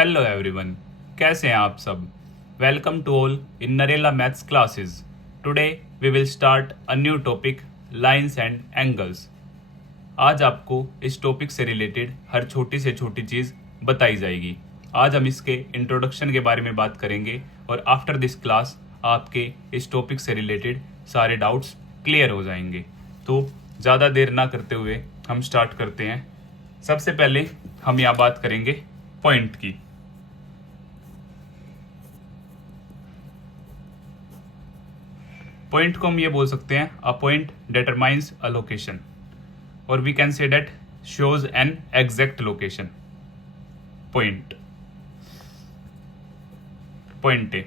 Hello everyone, कैसे हैं आप सब। Welcome to all in Narela maths classes. Today we will start a new topic, lines and angles. आज आपको इस टॉपिक से रिलेटेड हर छोटी से छोटी चीज़ बताई जाएगी। आज हम इसके इंट्रोडक्शन के बारे में बात करेंगे और आफ्टर दिस क्लास आपके इस टॉपिक से रिलेटेड सारे डाउट्स क्लियर हो जाएंगे। तो ज़्यादा देर ना करते हुए हम स्टार्ट करते हैं। सबसे पहले हम यहाँ बात करेंगे पॉइंट की। पॉइंट को हम ये बोल सकते हैं a point determines a location, और we can say that shows an exact location. Point point A,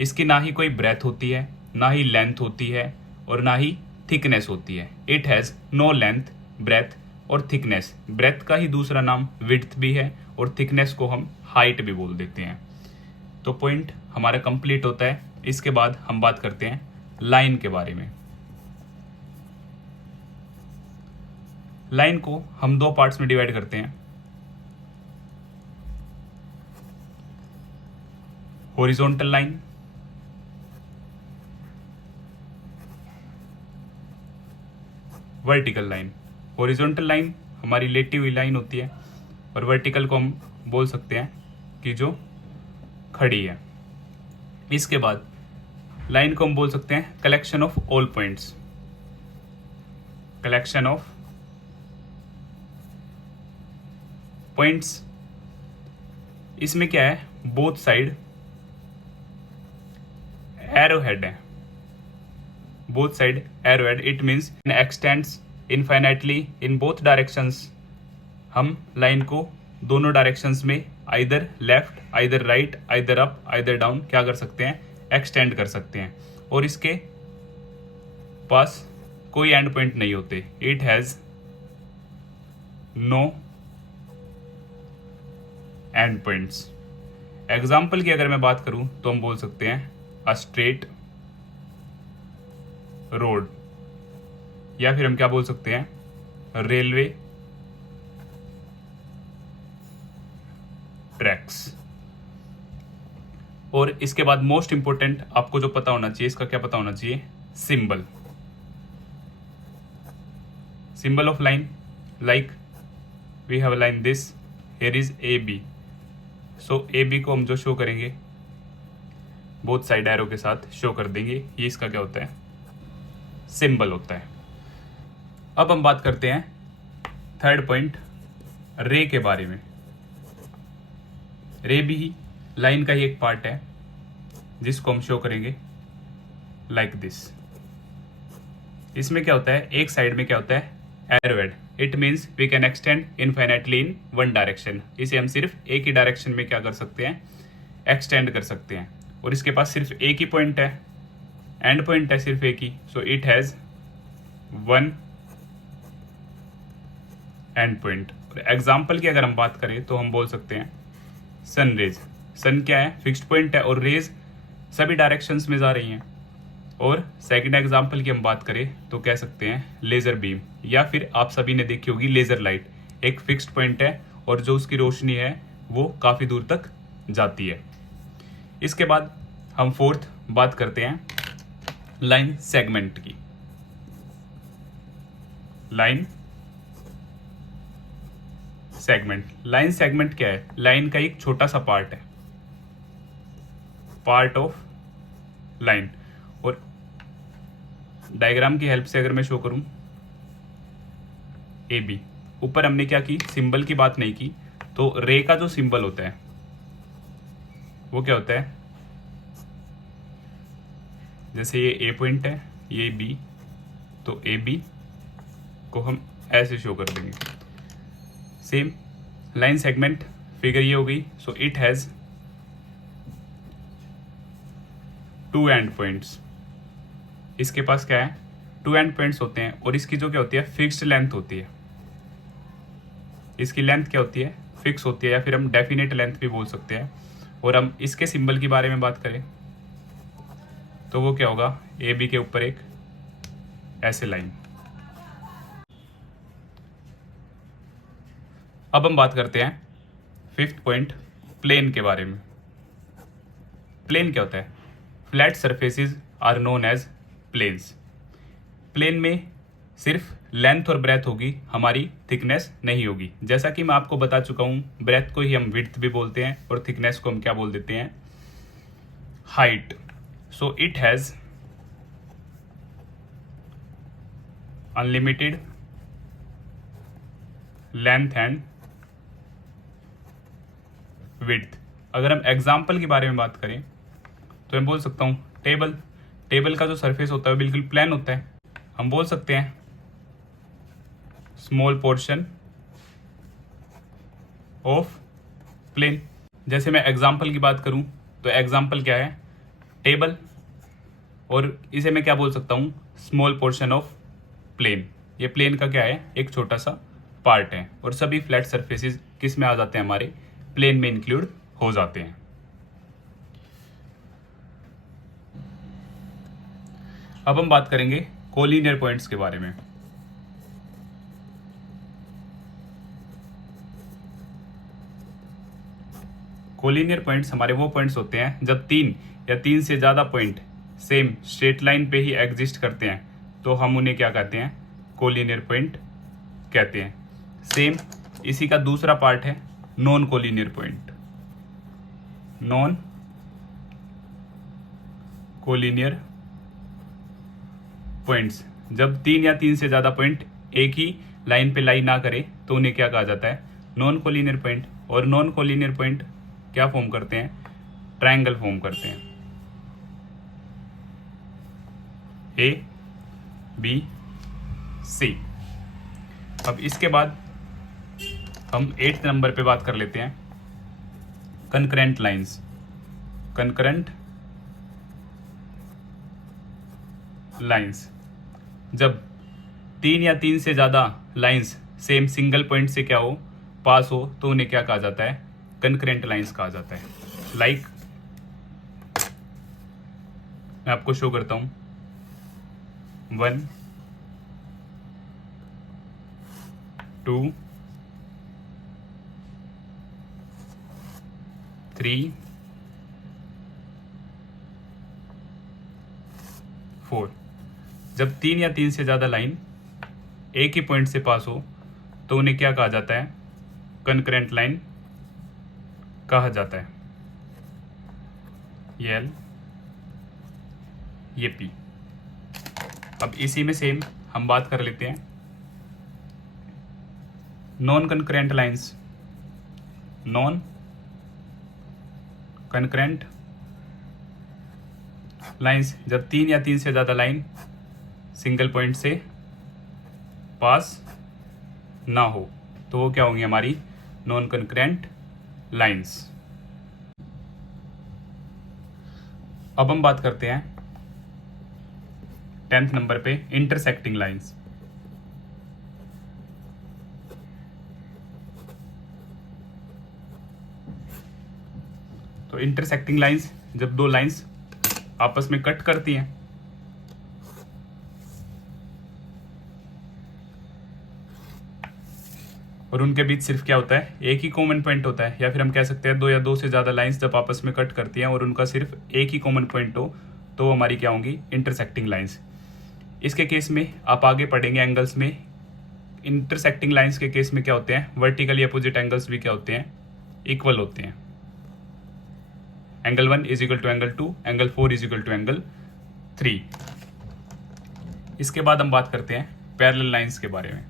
इसकी ना ही कोई ब्रेथ होती है, ना ही लेंथ होती है और ना ही थिकनेस होती है। It has no length, breadth और थिकनेस। ब्रेथ का ही दूसरा नाम विड्थ भी है और थिकनेस को हम हाइट भी बोल देते हैं। तो पॉइंट हमारा कंप्लीट होता है। इसके बाद हम बात करते हैं लाइन के बारे में। लाइन को हम दो पार्ट्स में डिवाइड करते हैं, horizontal line vertical line. Horizontal line हमारी लेटी हुई लाइन होती है और वर्टिकल को हम बोल सकते हैं कि जो खड़ी है। इसके बाद लाइन को हम बोल सकते हैं collection of all points. Collection of points, इसमें क्या है, बोथ साइड एरो हेड है। Both side arrow head, it means x tends infinitely in both directions. हम लाइन को दोनों डायरेक्शंस में either left, either right, either up, either down क्या कर सकते हैं, एक्सटेंड कर सकते हैं। और इसके पास कोई एंड पॉइंट नहीं होते। It has no end points. Example की अगर मैं बात करूं तो हम बोल सकते हैं अ स्ट्रेट रोड, या फिर हम क्या बोल सकते हैं, रेलवे ट्रैक्स। और इसके बाद मोस्ट इंपोर्टेंट आपको जो पता होना चाहिए, इसका क्या पता होना चाहिए, symbol. Symbol of line, like we have line this, here is A B. So A B को हम जो शो करेंगे बोथ साइड एरो के साथ शो कर देंगे। ये इसका क्या होता है, सिंबल होता है। अब हम बात करते हैं थर्ड पॉइंट, रे के बारे में। रे भी लाइन का ही एक पार्ट है जिसको हम शो करेंगे लाइक दिस। इसमें क्या होता है, एक साइड में क्या होता है, arrowhead. It means we can extend infinitely in one direction. इसे हम सिर्फ एक ही डायरेक्शन में क्या कर सकते हैं, एक्सटेंड कर सकते हैं। और इसके पास सिर्फ एक ही पॉइंट है, एंड पॉइंट है सिर्फ एक ही। So it has one end point. Example की अगर हम बात करें तो हम बोल सकते हैं सन रेज। सन क्या है, फिक्स्ड पॉइंट है और रेज सभी डायरेक्शंस में जा रही हैं। और सेकंड एग्जांपल की हम बात करें तो कह सकते हैं लेजर बीम, या फिर आप सभी ने देखी होगी लेजर लाइट। एक फिक्स्ड पॉइंट है और जो उसकी रोशनी है वो काफ़ी दूर तक जाती है। इसके बाद हम फोर्थ बात करते हैं लाइन सेगमेंट की। लाइन सेगमेंट, लाइन सेगमेंट क्या है, लाइन का एक छोटा सा पार्ट है, पार्ट ऑफ लाइन। और डायग्राम की हेल्प से अगर मैं शो करूं ए बी, ऊपर हमने क्या की, सिंबल की बात नहीं की। तो रे का जो सिंबल होता है वो क्या होता है, जैसे ये ए पॉइंट है, ये बी, तो ए बी को हम ऐसे शो कर देंगे। सेम लाइन सेगमेंट फिगर ये हो गई। So it has two end points. इसके पास क्या है, टू एंड पॉइंट्स होते हैं और इसकी जो क्या होती है, फिक्स्ड लेंथ होती है। इसकी लेंथ क्या होती है, फिक्स होती है, या फिर हम डेफिनेट लेंथ भी बोल सकते हैं। और हम इसके सिंबल की बारे में बात करें तो वो क्या होगा, ए बी के ऊपर एक ऐसे लाइन। अब हम बात करते हैं फिफ्थ पॉइंट, प्लेन के बारे में। प्लेन क्या होता है? Flat surfaces are known as planes. Plane में सिर्फ लेंथ और ब्रेथ होगी, हमारी थिकनेस नहीं होगी। जैसा कि मैं आपको बता चुका हूँ, ब्रेथ को ही हम विड्थ भी बोलते हैं और थिकनेस को हम क्या बोल देते हैं? Height. So it has unlimited length and width. अगर हम एग्जाम्पल के बारे में बात करें तो मैं बोल सकता हूँ टेबल का जो सरफेस होता है बिल्कुल प्लेन होता है। हम बोल सकते हैं स्मॉल पोर्शन ऑफ प्लेन। जैसे मैं एग्जाम्पल की बात करूं तो एग्जाम्पल क्या है? टेबल, और इसे मैं क्या बोल सकता हूं? Small portion of plane. ये प्लेन का क्या है? एक छोटा सा पार्ट है। और सभी फ्लैट सरफेसेस किस में आ जाते हैं? हमारे प्लेन में इंक्लूड हो जाते हैं। अब हम बात करेंगे कोलिनियर पॉइंट्स के बारे में। कोलिनियर पॉइंट्स हमारे वो पॉइंट्स होते हैं जब तीन या तीन से ज़्यादा पॉइंट सेम स्ट्रेट लाइन पे ही एग्जिस्ट करते हैं, तो हम उन्हें क्या कहते हैं? कोलिनियर पॉइंट कहते हैं। सेम इसी का दूसरा पार्ट है non collinear point. Non collinear points जब तीन या तीन से ज़्यादा पॉइंट एक ही लाइन पे लाई ना करे तो उन्हें क्या कहा जाता है? Non collinear point. और नॉन कोलिनियर पॉइंट क्या फॉर्म करते हैं? ट्रायंगल फॉर्म करते हैं। A B C. अब इसके बाद हम 8th नंबर पे बात कर लेते हैं कंकरेंट लाइंस। कंकरेंट लाइंस जब तीन या तीन से ज़्यादा लाइंस सेम सिंगल पॉइंट से क्या हो? पास हो, तो उन्हें क्या कहा जाता है? कंकरेंट लाइंस कहा जाता है। लाइक मैं आपको शो करता हूं 1 2 3 4। जब तीन या तीन से ज़्यादा लाइन एक ही पॉइंट से पास हो तो उन्हें क्या कहा जाता है? कंकरेंट लाइन कहा जाता है। ये एल, ये पी। अब इसी में सेम हम बात कर लेते हैं non concurrent lines. Non concurrent lines जब तीन या तीन से ज़्यादा लाइन सिंगल पॉइंट से पास ना हो तो वो क्या होंगी? हमारी नॉन कंकरेंट लाइंस। अब हम बात करते हैं 10th नंबर पे इंटरसेक्टिंग लाइंस। तो इंटरसेक्टिंग लाइंस जब दो लाइंस आपस में कट करती हैं और उनके बीच सिर्फ क्या होता है? एक ही कॉमन पॉइंट होता है। या फिर हम कह सकते हैं दो या दो से ज़्यादा लाइंस जब आपस में कट करती हैं और उनका सिर्फ एक ही कॉमन पॉइंट हो तो हमारी क्या होंगी? Intersecting lines. इसके केस में आप आगे पढ़ेंगे एंगल्स में। इंटरसेक्टिंग लाइंस के केस में क्या होते हैं? वर्टिकली अपोजिट एंगल्स भी क्या होते हैं? इक्वल होते हैं। Angle 1 is equal to angle 2, angle 4 is equal to angle 3। इसके बाद हम बात करते हैं पैरेलल लाइंस के बारे में।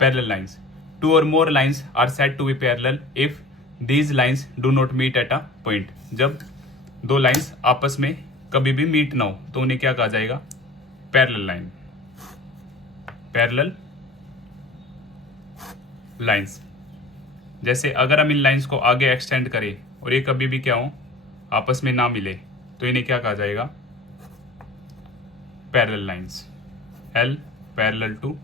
पैरेलल लाइंस, टू और more lines are said to be parallel if these lines do not meet at a point. जब दो लाइंस आपस में कभी भी मीट ना हो तो उन्हें क्या कहा जाएगा? Parallel line. Parallel lines. जैसे अगर हम इन लाइंस को आगे एक्सटेंड करें और ये कभी भी क्या हो? आपस में ना मिले तो इन्हें क्या कहा जाएगा? Parallel lines. L parallel to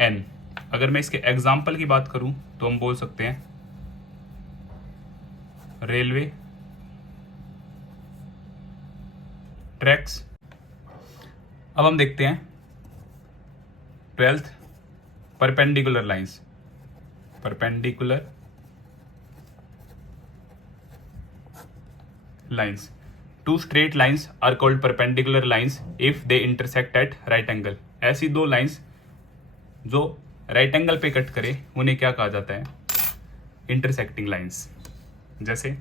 N. अगर मैं इसके एग्जाम्पल की बात करूं तो हम बोल सकते हैं रेलवे ट्रैक्स। अब हम देखते हैं 12th perpendicular lines, perpendicular lines. Two straight lines are called perpendicular lines if they intersect at right angle. ऐसी दो लाइंस जो राइट एंगल पे कट करे उन्हें क्या कहा जाता है? Intersecting lines. जैसे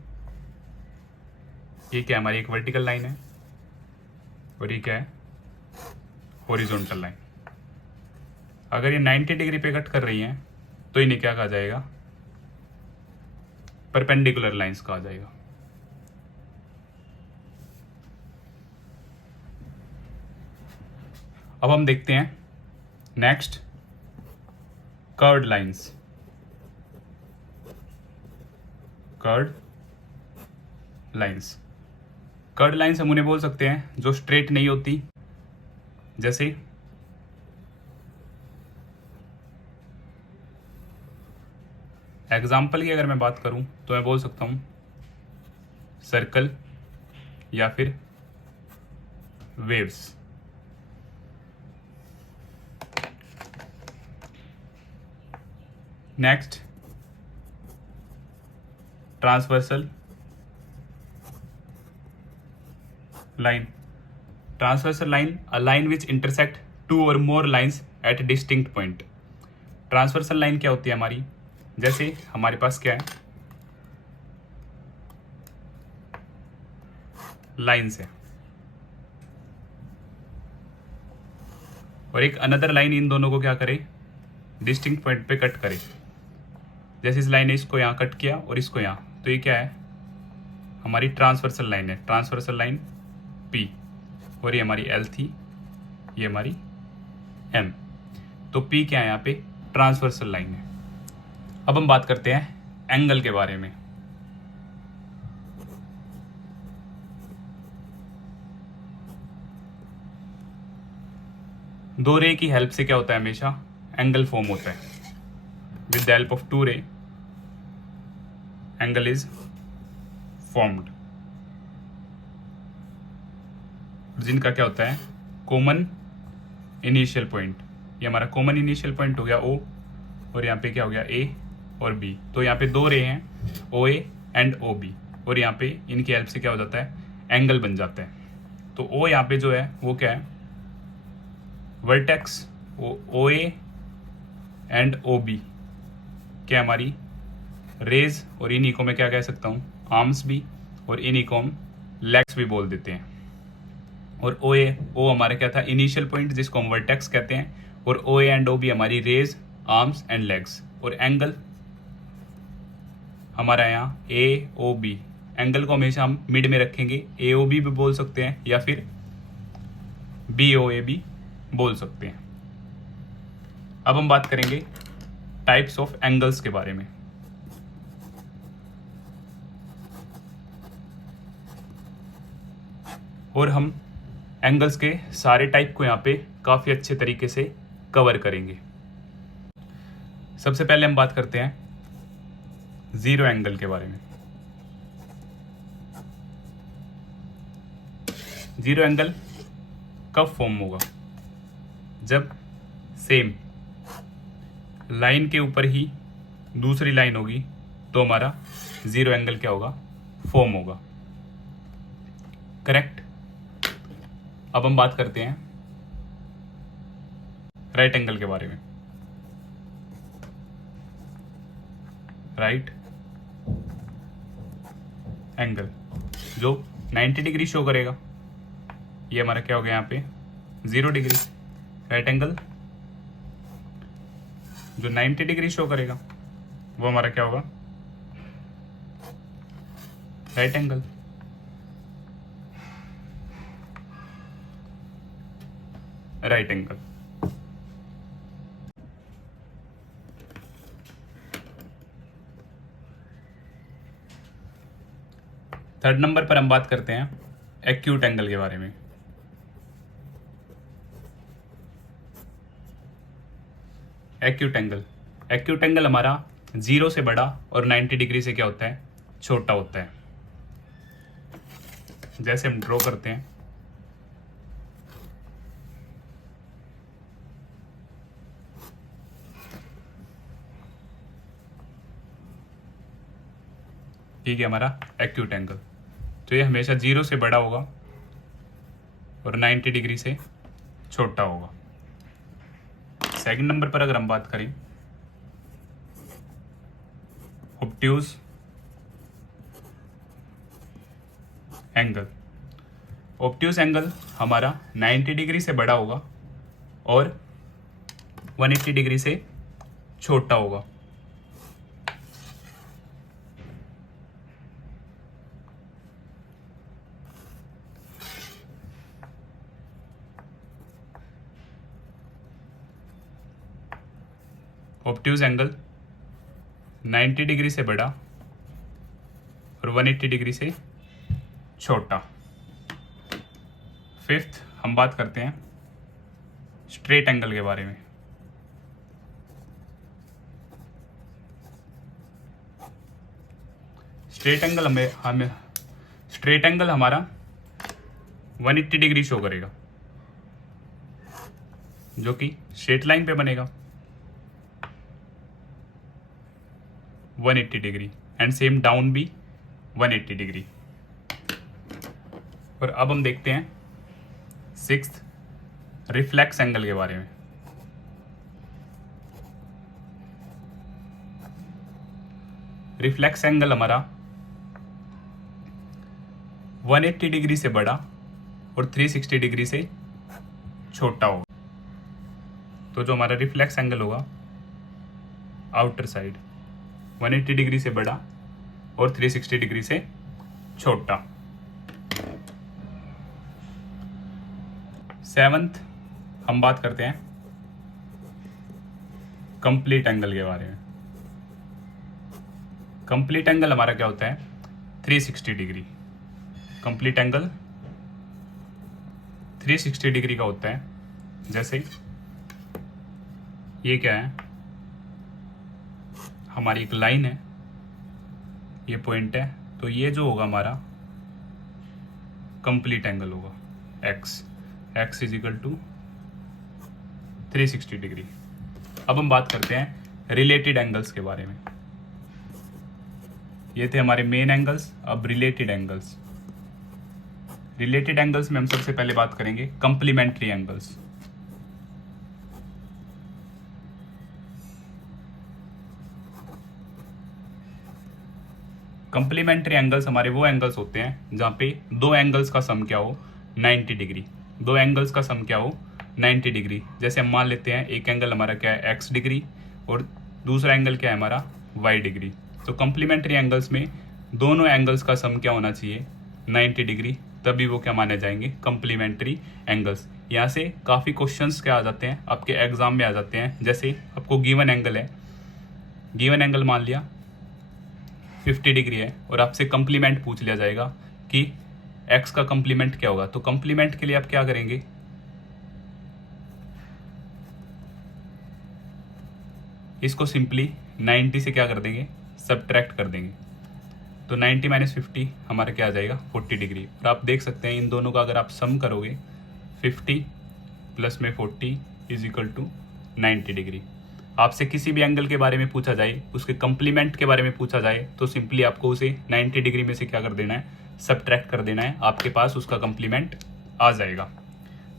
ये क्या हमारी एक वर्टिकल लाइन है और ये क्या है? Horizontal line. अगर ये 90 डिग्री पे कट कर रही हैं तो इन्हें क्या कहा जाएगा? परपेंडिकुलर लाइंस कहा जाएगा। अब हम देखते हैं next, curved lines. Curved lines, curved lines हम उन्हें बोल सकते हैं जो स्ट्रेट नहीं होती। जैसे एग्जाम्पल की अगर मैं बात करूं तो मैं बोल सकता हूं सर्कल या फिर waves. Next, transversal line. Transversal line, a line which intersect two और more lines at distinct point. Transversal line क्या होती है हमारी? जैसे हमारे पास क्या है? लाइंस है और एक अनदर लाइन इन दोनों को क्या करे? डिस्टिंक्ट पॉइंट पे कट करे। जैसे इस लाइन ने इसको यहाँ कट किया और इसको यहाँ, तो ये क्या है? हमारी ट्रांसवर्सल लाइन है, ट्रांसवर्सल लाइन P। और ये हमारी L थी, ये हमारी M। तो P क्या है यहाँ पे? ट्रांसवर्सल लाइन है। अब हम बात करते हैं एंगल के बारे में। दो रे की हेल्प से क्या होता है? हमेशा एंगल फॉर्म होता है। With the help of two ray angle is formed. जिनका क्या होता है? Common initial point. ये हमारा कॉमन इनिशियल पॉइंट हो गया O, और यहाँ पे क्या हो गया? A और B। तो यहाँ पे दो रे हैं, OA एंड OB, और यहाँ पे इनकी हेल्प से क्या हो जाता है? एंगल बन जाता है। तो O यहाँ पे जो है वो क्या है? वर्टेक्स। OA एंड OB क्या हमारी? रेज। और इन्हीं को मैं क्या कह सकता हूँ? आर्म्स भी, और इन्हीं को हम लेग्स भी बोल देते हैं। और O हमारा क्या था? इनिशियल पॉइंट, जिसको हम वर्टेक्स कहते हैं। और OA एंड OB हमारी रेज, आर्म्स एंड लेग्स। और एंगल हमारा यहाँ AOB। एंगल को हमेशा हम मिड में रखेंगे, AOB भी बोल सकते हैं या फिर BOA भी बोल सकते हैं। अब हम बात करेंगे टाइप्स ऑफ एंगल्स के बारे में। और हम एंगल्स के सारे टाइप को यहाँ पे काफ़ी अच्छे तरीके से कवर करेंगे। सबसे पहले हम बात करते हैं जीरो एंगल के बारे में। जीरो एंगल कब फॉर्म होगा? जब सेम लाइन के ऊपर ही दूसरी लाइन होगी तो हमारा जीरो एंगल क्या होगा? फॉर्म होगा। करेक्ट। अब हम बात करते हैं राइट एंगल के बारे में। राइट एंगल जो 90 डिग्री शो करेगा, ये हमारा क्या हो गया? यहाँ पे 0 डिग्री। राइट एंगल जो 90 डिग्री शो करेगा वो हमारा क्या होगा? Right angle. Right angle. Third number पर हम बात करते हैं एक्यूट एंगल के बारे में। एक्यूट एंगल, एक्यूट एंगल हमारा 0 से बड़ा और 90 डिग्री से क्या होता है? छोटा होता है। जैसे हम ड्रॉ करते हैं, ठीक है, हमारा एक्यूट एंगल। तो ये हमेशा 0 से बड़ा होगा और 90 डिग्री से छोटा होगा। सेकंड नंबर पर अगर हम बात करें ऑब्ट्यूज एंगल। ऑब्ट्यूज एंगल हमारा 90 डिग्री से बड़ा होगा और 180 डिग्री से छोटा होगा। ऑब्ट्यूज एंगल 90 डिग्री से बड़ा और 180 डिग्री से छोटा। फिफ्थ हम बात करते हैं स्ट्रेट एंगल के बारे में। स्ट्रेट एंगल हमारा 180 डिग्री शो करेगा, जो कि स्ट्रेट लाइन पे बनेगा 180 डिग्री, एंड सेम डाउन भी 180 डिग्री। और अब हम देखते हैं सिक्स्थ रिफ्लेक्स एंगल के बारे में। रिफ्लेक्स एंगल हमारा 180 डिग्री से बड़ा और 360 डिग्री से छोटा होगा। तो जो हमारा रिफ्लेक्स एंगल होगा आउटर साइड 180 डिग्री से बड़ा और 360 डिग्री से छोटा। सेवंथ हम बात करते हैं कंप्लीट एंगल के बारे में। कंप्लीट एंगल हमारा क्या होता है 360 डिग्री। कंप्लीट एंगल 360 डिग्री का होता है। जैसे ये क्या है, हमारी एक लाइन है, ये पॉइंट है, तो ये जो होगा हमारा कंप्लीट एंगल होगा X is equal to 360 degree. अब हम बात करते हैं रिलेटेड एंगल्स के बारे में। ये थे हमारे मेन एंगल्स, अब रिलेटेड एंगल्स। रिलेटेड एंगल्स में हम सबसे पहले बात करेंगे कंप्लीमेंट्री एंगल्स। कंप्लीमेंट्री एंगल्स हमारे वो एंगल्स होते हैं जहां पे दो एंगल्स का सम क्या हो 90 डिग्री। दो एंगल्स का सम क्या हो 90 डिग्री। जैसे हम मान लेते हैं एक एंगल हमारा क्या है x डिग्री और दूसरा एंगल क्या है हमारा y डिग्री। तो कंप्लीमेंट्री एंगल्स में दोनों एंगल्स का सम क्या होना चाहिए 90 डिग्री, तभी वो क्या माने जाएंगे कंप्लीमेंट्री एंगल्स। यहाँ से काफ़ी क्वेश्चंस क्या आ जाते हैं आपके एग्जाम में आ जाते हैं। जैसे आपको गिवन एंगल है, गिवन एंगल मान लिया 50 डिग्री है और आपसे कंप्लीमेंट पूछ लिया जाएगा कि x का कंप्लीमेंट क्या होगा। तो कंप्लीमेंट के लिए आप क्या करेंगे, इसको सिंपली 90 से क्या कर देंगे सब्ट्रैक्ट कर देंगे। तो 90 माइनस 50 हमारा क्या आ जाएगा 40 डिग्री। और आप देख सकते हैं इन दोनों का अगर आप सम करोगे 50 प्लस में 40 इज इक्वल टू 90 डिग्री। आपसे किसी भी एंगल के बारे में पूछा जाए, उसके कंप्लीमेंट के बारे में पूछा जाए, तो सिंपली आपको उसे 90 डिग्री में से क्या कर देना है सब्ट्रैक्ट कर देना है, आपके पास उसका कंप्लीमेंट आ जाएगा।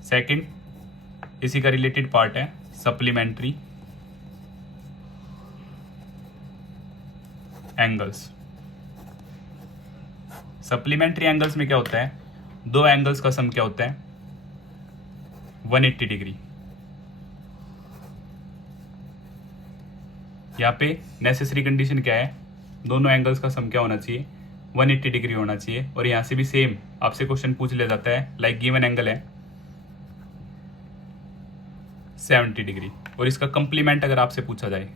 सेकंड इसी का रिलेटेड पार्ट है सप्लीमेंट्री एंगल्स। सप्लीमेंट्री एंगल्स में क्या होता है, दो एंगल्स का सम क्या होता है 180 डिग्री। यहाँ पे नेसेसरी कंडीशन क्या है, दोनों एंगल्स का सम क्या होना चाहिए 180 डिग्री होना चाहिए। और यहाँ से भी सेम आपसे क्वेश्चन पूछ लिया जाता है, लाइक गिवन एंगल है 70 डिग्री और इसका कंप्लीमेंट अगर आपसे पूछा जाए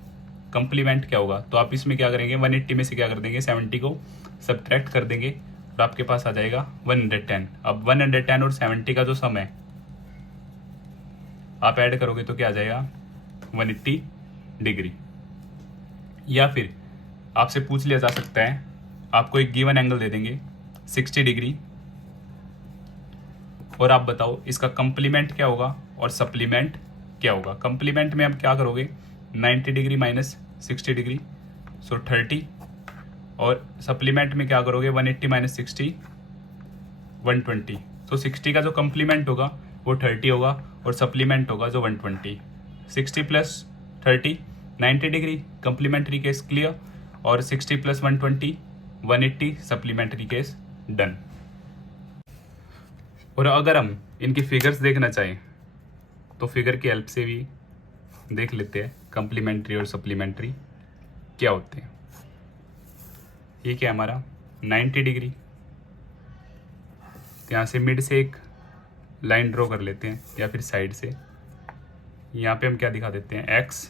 कंप्लीमेंट क्या होगा, तो आप इसमें क्या करेंगे 180 में से क्या कर देंगे 70 को सब्ट्रैक्ट कर देंगे और आपके पास आ जाएगा 110। अब 110 और 70 का जो सम है आप ऐड करोगे तो क्या आ जाएगा 180 डिग्री। या फिर आपसे पूछ लिया जा सकता है, आपको एक गिवन एंगल दे देंगे 60 डिग्री और आप बताओ इसका कंप्लीमेंट क्या होगा और सप्लीमेंट क्या होगा। कंप्लीमेंट में आप क्या करोगे 90 डिग्री माइनस 60 डिग्री, सो 30 और सप्लीमेंट में क्या करोगे 180 माइनस 60 120। तो 60 का जो कम्प्लीमेंट होगा वो 30 होगा और सप्लीमेंट होगा जो 120। 60 plus 30 90 degree complementary case clear, और 60 प्लस 120 180 सप्लीमेंट्री केस डन। और अगर हम इनकी फिगर्स देखना चाहें तो फिगर की हेल्प से भी देख लेते हैं कम्प्लीमेंट्री और सप्लीमेंट्री क्या होते हैं। ये क्या है हमारा 90 डिग्री, तो यहाँ से मिड से एक लाइन ड्रॉ कर लेते हैं या फिर साइड से। यहाँ पे हम क्या दिखा देते हैं x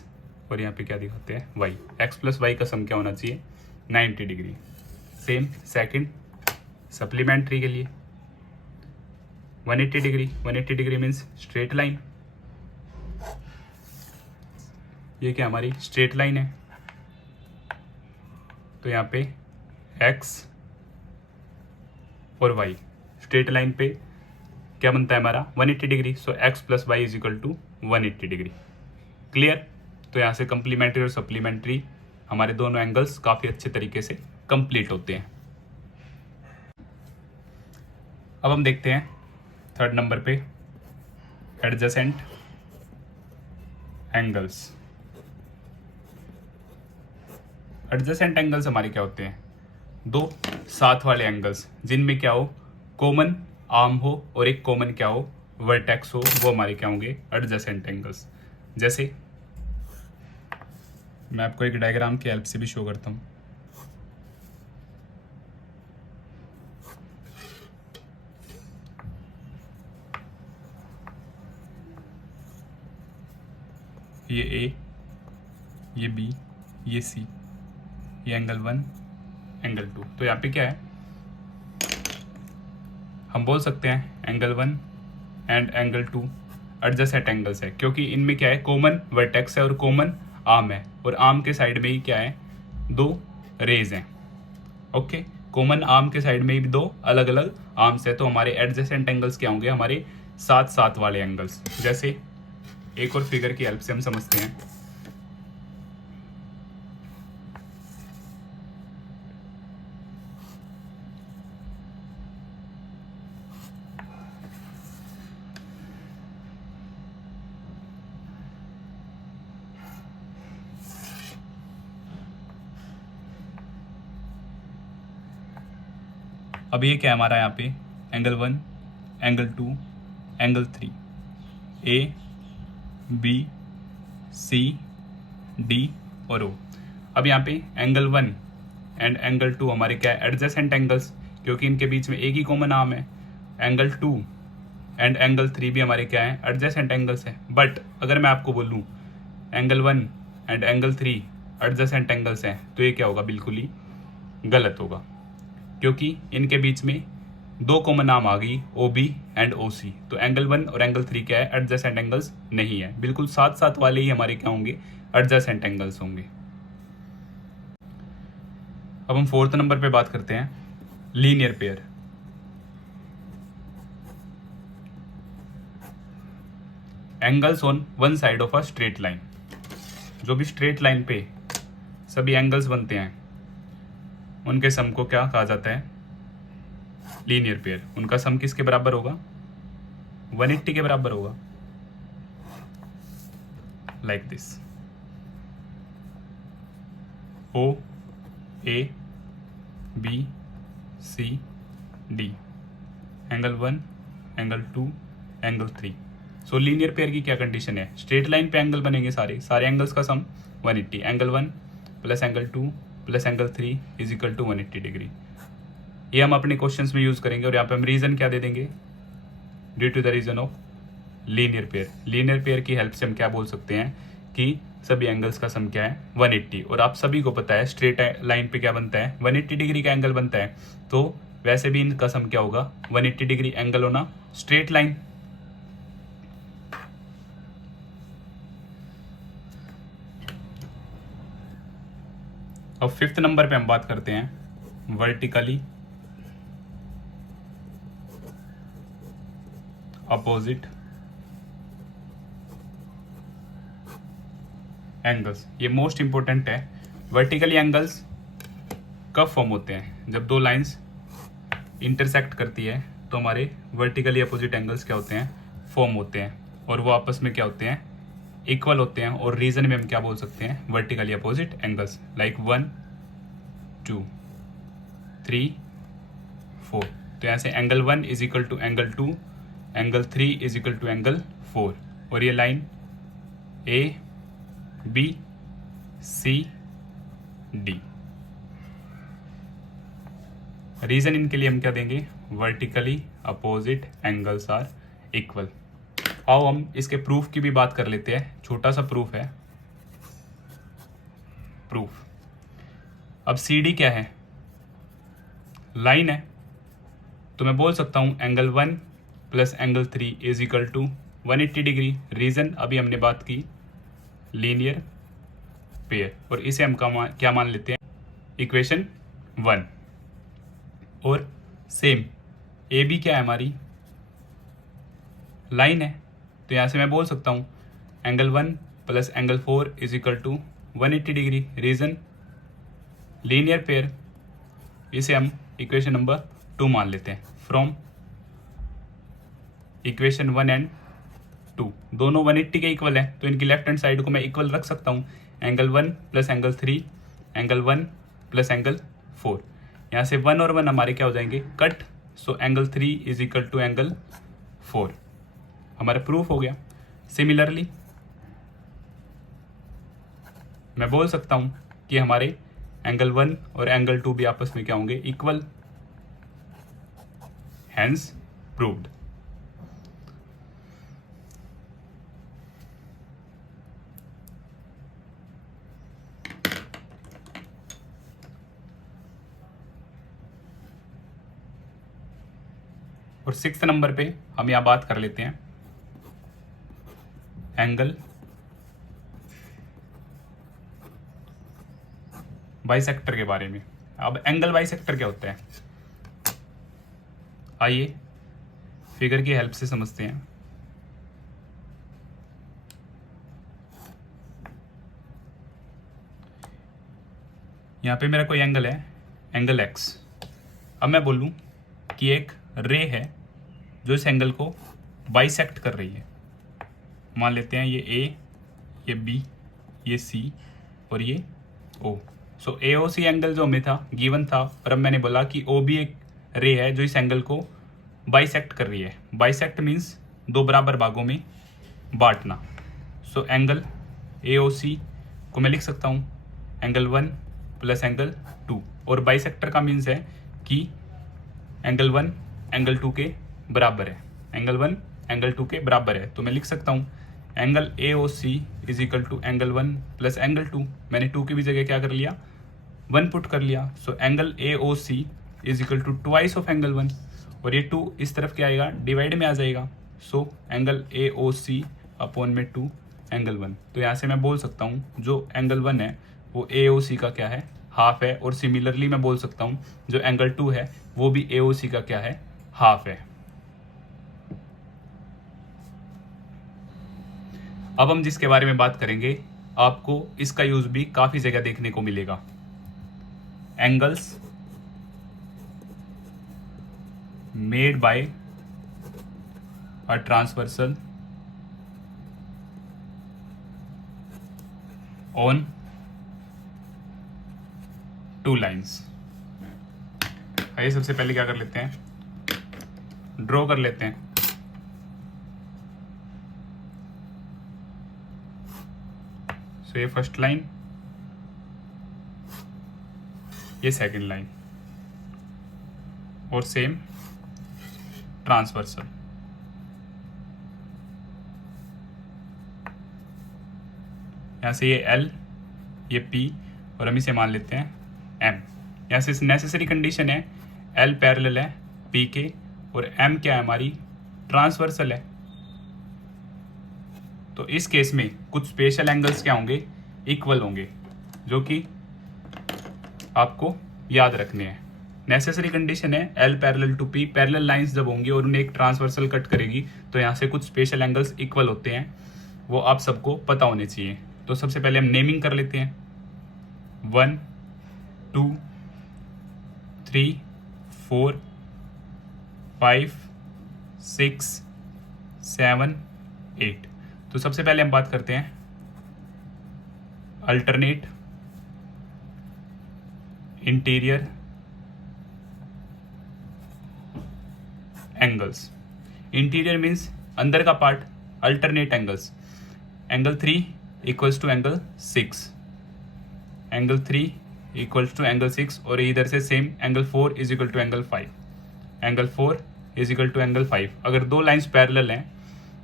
और यहाँ पे क्या दिखाते हैं y। x प्लस वाई का सम क्या होना चाहिए 90 डिग्री। सेम सेकंड सप्लीमेंट्री के लिए 180 degree. 180 degree means straight line. ये क्या हमारी स्ट्रेट लाइन है, तो यहाँ पे x और y स्ट्रेट लाइन पे क्या बनता है हमारा 180 degree. So x plus Y is equal to 180 degree. Clear. तो यहाँ से कंप्लीमेंट्री और सप्लीमेंट्री हमारे दोनों एंगल्स काफ़ी अच्छे तरीके से कंप्लीट होते हैं। अब हम देखते हैं थर्ड नंबर पे एडजेसेंट एंगल्स। एडजेसेंट एंगल्स हमारे क्या होते हैं, दो साथ वाले एंगल्स जिनमें क्या हो कॉमन आर्म हो और एक कॉमन क्या हो वर्टेक्स हो, वो हमारे क्या होंगे एडजेसेंट एंगल्स। जैसे मैं आपको एक डायग्राम की हेल्प से भी शो करता हूँ। ये ए, ये बी, ये सी, ये एंगल 1 एंगल 2। तो यहाँ पे क्या है हम बोल सकते हैं angle 1 and angle 2 adjacent angles है, क्योंकि इनमें क्या है कॉमन वर्टेक्स है और कॉमन आर्म है, और आर्म के साइड में ही क्या है दो रेज हैं। ओके, कॉमन आर्म के साइड में ही दो अलग अलग आर्म्स है, तो हमारे एडजेसेंट एंगल्स क्या होंगे हमारे साथ साथ वाले एंगल्स। जैसे एक और फिगर की हेल्प से हम समझते हैं। अब ये क्या है हमारा यहाँ पे angle 1 angle 2 angle 3 A B C D और ओ। अब यहाँ पे एंगल 1 एंड एंगल 2 हमारे क्या है एडजेसेंट एंगल्स, क्योंकि इनके बीच में एक ही कॉमन आर्म है। एंगल 2 एंड एंगल 3 भी हमारे क्या है एडजेसेंट एंगल्स है। बट अगर मैं आपको बोलूँ angle 1 and angle 3 adjacent angles हैं, तो ये क्या होगा बिल्कुल ही गलत होगा, क्योंकि इनके बीच में दो कॉमन आर्म आ गई ओ बी एंड ओ सी। तो एंगल 1 और एंगल 3 क्या है एडजेसेंट एंगल्स नहीं है, बिल्कुल साथ साथ वाले ही हमारे क्या होंगे एडजेसेंट एंगल्स होंगे। अब हम फोर्थ नंबर पे बात करते हैं linear pair. Angles on one side of a straight line. जो भी स्ट्रेट लाइन पे सभी एंगल्स बनते हैं उनके सम को क्या कहा जाता है लीनियर पेयर। उनका सम किसके बराबर होगा 180 के बराबर होगा, like this. O A B C D angle 1 angle 2 angle 3। So linear pair की क्या कंडीशन है, स्ट्रेट लाइन पे एंगल बनेंगे सारे एंगल्स का sum 180। Angle 1 plus angle 2 plus angle 3 is equal to 180 degree. ये हम अपने क्वेश्चंस में यूज करेंगे, और यहाँ पे हम रीजन क्या दे देंगे due to the reason of linear pair. Linear pair की हेल्प से हम क्या बोल सकते हैं कि सभी एंगल्स का सम क्या है 180। और आप सभी को पता है स्ट्रेट लाइन पे क्या बनता है 180 डिग्री का एंगल बनता है, तो वैसे भी इनका सम क्या होगा 180 डिग्री एंगल होना स्ट्रेट लाइन। अब फिफ्थ नंबर पे हम बात करते हैं वर्टिकली अपोजिट एंगल्स। ये मोस्ट इंपॉर्टेंट है। वर्टिकली एंगल्स कब फॉर्म होते हैं? जब दो लाइंस इंटरसेक्ट करती है तो हमारे वर्टिकली अपोजिट एंगल्स क्या होते हैं? फॉर्म होते हैं, और वो आपस में क्या होते हैं? इक्वल होते हैं। और रीजन में हम क्या बोल सकते हैं? Vertically opposite angles, like 1 2 3 4। तो यहाँ से angle 1 is equal to angle 2, angle 3 is equal to angle 4, और ये line A B C D. Reason इनके लिए हम क्या देंगे? Vertically opposite angles are equal. आओ हम इसके प्रूफ की भी बात कर लेते हैं। छोटा सा प्रूफ है। प्रूफ, अब सी डी क्या है? लाइन है। तो मैं बोल सकता हूं angle 1 plus angle 3 is equal to 180 degree. Reason अभी हमने बात की, लीनियर पेयर, और इसे हम क्या मान लेते हैं? इक्वेशन 1। और सेम ए बी क्या है? हमारी लाइन है। तो यहाँ से मैं बोल सकता हूँ angle 1 plus angle 4 is equal to 180 degree. Reason linear pair. इसे हम इक्वेशन नंबर 2 मान लेते हैं। फ्रॉम इक्वेशन 1 एंड 2 दोनों 180 के इक्वल है, तो इनकी लेफ्ट हैंड साइड को मैं इक्वल रख सकता हूँ। Angle 1 plus angle 3, angle 1 plus angle 4। यहाँ से 1 और 1 हमारे क्या हो जाएंगे? Cut. So angle 3 is equal to angle 4। हमारा प्रूफ हो गया। सिमिलरली मैं बोल सकता हूं कि हमारे एंगल 1 और एंगल 2 भी आपस में क्या होंगे? इक्वल। Hence proved. और 6th नंबर पे हम यहाँ बात कर लेते हैं एंगल बाइसेक्टर के बारे में। अब एंगल बाइसेक्टर क्या होता है? आइए फिगर की हेल्प से समझते हैं। यहाँ पे मेरा कोई एंगल है, एंगल एक्स। अब मैं बोलूँ कि एक रे है जो इस एंगल को बाइसेक्ट कर रही है। मान लेते हैं ये ए, ये बी, ये सी और ये ओ। सो ए ओ सी एंगल जो हमें था गिवन था, और अब मैंने बोला कि ओ भी एक रे है जो इस एंगल को बाइसेक्ट कर रही है। बाइसेक्ट मीन्स दो बराबर भागों में बांटना। सो एंगल ए ओ सी को मैं लिख सकता हूँ एंगल 1 प्लस एंगल 2, और बाइसेक्टर का मीन्स है कि एंगल 1 एंगल 2 के बराबर है। एंगल 1 एंगल 2 के बराबर है, तो मैं लिख सकता हूँ angle A O C is equal to angle 1 plus angle 2। मैंने 2 की भी जगह क्या कर लिया? 1 पुट कर लिया। So angle A O C is equal to twice of angle 1, और ये 2 इस तरफ क्या आएगा? डिवाइड में आ जाएगा। सो angle A O C upon में 2 एंगल 1। तो यहाँ से मैं बोल सकता हूँ जो एंगल 1 है वो ए ओ सी का क्या है? हाफ है। और सिमिलरली मैं बोल सकता हूँ जो एंगल 2 है वो भी ए ओ सी का क्या है? हाफ है। अब हम जिसके बारे में बात करेंगे, आपको इसका यूज भी काफी जगह देखने को मिलेगा। Angles made by a transversal on 2 lines. आइए सबसे पहले क्या कर लेते हैं? ड्रॉ कर लेते हैं। सो ये फर्स्ट लाइन, ये सेकंड लाइन, और सेम ट्रांसवर्सल। यहां से ये L, ये P, और हम इसे मान लेते हैं M। यहां से नेसेसरी कंडीशन है L पैरेलल है P के, और M क्या है? हमारी ट्रांसवर्सल है। तो इस केस में कुछ स्पेशल एंगल्स क्या होंगे? इक्वल होंगे, जो कि आपको याद रखने हैं। नेसेसरी कंडीशन है L parallel to P। Parallel lines जब होंगी और उन्हें एक ट्रांसवर्सल कट करेगी तो यहाँ से कुछ स्पेशल एंगल्स इक्वल होते हैं, वो आप सबको पता होने चाहिए। तो सबसे पहले हम नेमिंग कर लेते हैं। 1 2 3, 4, 5, 6, 7, 8। तो सबसे पहले हम बात करते हैं alternate interior angles. Interior means अंदर का part, alternate angles. Angle 3 equals to angle 6, angle 3 equals to angle 6, और इधर से same angle 4 is equal to angle 5, angle 4 is equal to angle 5। अगर दो लाइंस पैरेलल हैं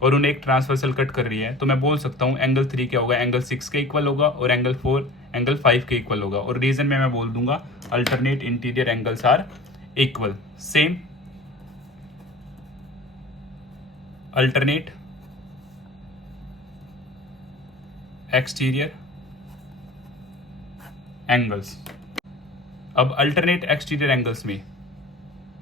और उन्हें एक ट्रांसवर्सल कट कर रही है तो मैं बोल सकता हूँ एंगल 3 क्या होगा, एंगल 6 के इक्वल होगा, और एंगल 4 एंगल 5 के इक्वल होगा। और रीजन में मैं बोल दूंगा alternate interior angles are equal. Same alternate exterior angles. अब अल्टरनेट एक्सटीरियर एंगल्स में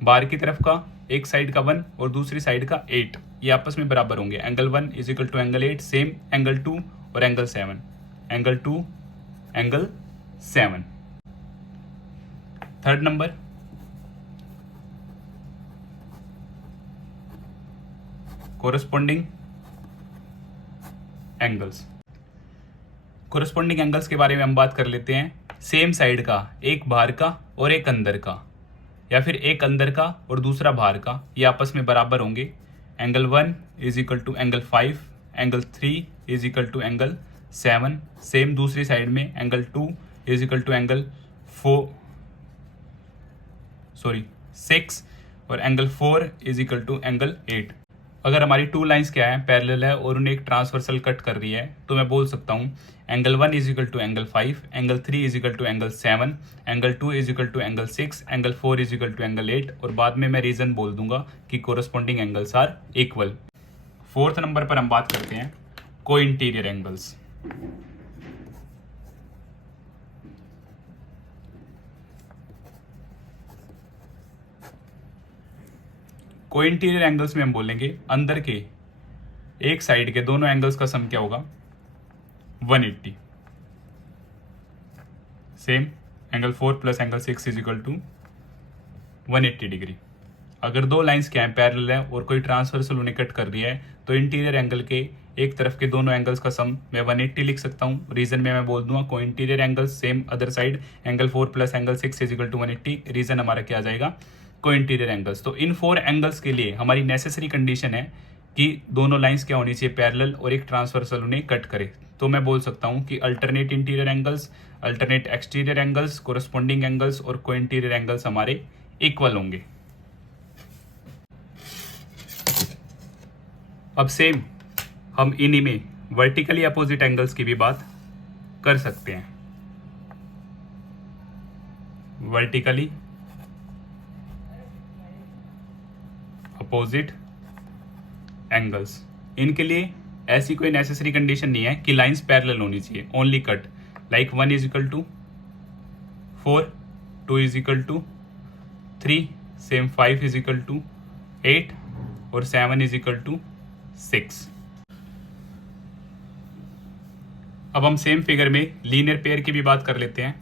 बाहर की तरफ का एक साइड का 1 और दूसरी साइड का 8, ये आपस में बराबर होंगे। Angle 1 is equal to angle 8, same angle 2 और angle 7, angle 2 angle 7। Third number corresponding angles. Corresponding angles के बारे में हम बात कर लेते हैं। सेम साइड का एक बाहर का और एक अंदर का, या फिर एक अंदर का और दूसरा बाहर का, ये आपस में बराबर होंगे। Angle 1 is equal to angle 5, angle 3 is equal to angle 7, same दूसरी साइड में angle 2 is equal to angle 6, और angle 4 is equal to angle 8। अगर हमारी टू लाइंस क्या है, पैरेलल है और उन्हें एक ट्रांसवर्सल कट कर रही है, तो मैं बोल सकता हूँ angle 1 is equal to angle 5, angle 3 is equal to angle 7, angle 2 is equal to angle 6, angle 4 is equal to angle 8, और बाद में मैं रीजन बोल दूंगा कि corresponding angles are equal. Fourth number पर हम बात करते हैं co interior angles. Co interior angles में हम बोलेंगे अंदर के एक साइड के दोनों एंगल्स का सम क्या होगा, 180। Same angle 4 plus angle 6 is equal to 180 degree. अगर दो लाइंस क्या है, पैरेलल है और कोई ट्रांसवर्सल उन्हें कट कर रही है, तो इंटीरियर एंगल के एक तरफ के दोनों एंगल्स का सम मैं 180 लिख सकता हूँ। रीजन में मैं बोल दूंगा co interior angles same other side, angle 4 plus angle 6 is equal to 180। Reason हमारा क्या आ जाएगा, को इंटीरियर एंगल्स। तो इन 4 एंगल्स के लिए हमारी नेसेसरी कंडीशन है कि दोनों लाइंस क्या होनी चाहिए, पैरेलल, और एक ट्रांसवर्सल उन्हें कट करे। तो मैं बोल सकता हूं कि alternate interior angles, alternate exterior angles, corresponding angles और को इंटीरियर एंगल्स हमारे इक्वल होंगे। अब सेम हम इन्हीं में वर्टिकली अपोजिट एंगल्स की भी बात कर सकते हैं। वर्टिकली अपोजिट एंगल्स, इनके लिए ऐसी कोई नेसेसरी कंडीशन नहीं है कि लाइंस पैरेलल होनी चाहिए, only cut. Like 1 is equal to 4, 2 is equal to 3, same 5 is equal to 8 और 7 इज इक्वल टू 6। अब हम सेम फिगर में लीनियर पेयर की भी बात कर लेते हैं।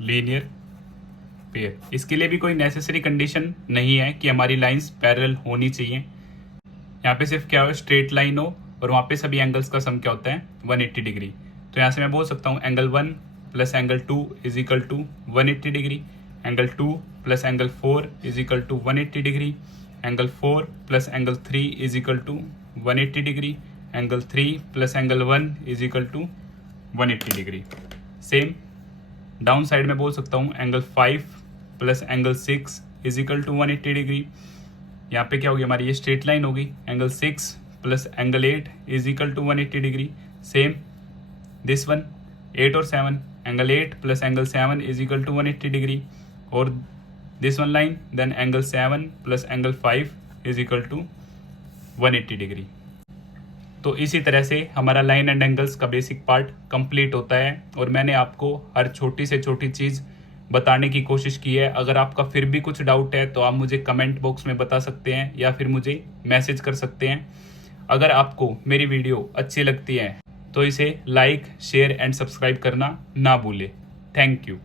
लीनियर पेयर, इसके लिए भी कोई नेसेसरी कंडीशन नहीं है कि हमारी लाइंस पैरेलल होनी चाहिए। यहाँ पे सिर्फ क्या हो, स्ट्रेट लाइन हो और वहाँ पे सभी एंगल्स का सम क्या होता है, 180 डिग्री। तो यहाँ से मैं बोल सकता हूँ angle 1 plus angle 2 is equal to 180 degree, angle 2 plus angle 4 is equal to 180 degree, angle 4 plus angle 3 is equal to 180 degree, angle 3 plus angle 1 is equal to 180 degree. Same down side में बोल सकता हूँ angle 5 plus angle 6 is equal to 180 degree. यहाँ पे क्या होगी, हमारी ये स्ट्रेट लाइन होगी। Angle 6 plus angle 8 is equal to 180 degree. Same this one 8 और 7, angle 8 plus angle 7 is equal to 180 degree. और this one line then angle 7 plus angle 5 is equal to 180 degree. तो इसी तरह से हमारा लाइन एंड एंगल्स का basic part complete होता है और मैंने आपको हर छोटी से छोटी चीज़ बताने की कोशिश की है। अगर आपका फिर भी कुछ डाउट है तो आप मुझे कमेंट बॉक्स में बता सकते हैं या फिर मुझे मैसेज कर सकते हैं। अगर आपको मेरी वीडियो अच्छी लगती है तो इसे लाइक, शेयर एंड सब्सक्राइब करना ना भूलें। Thank you.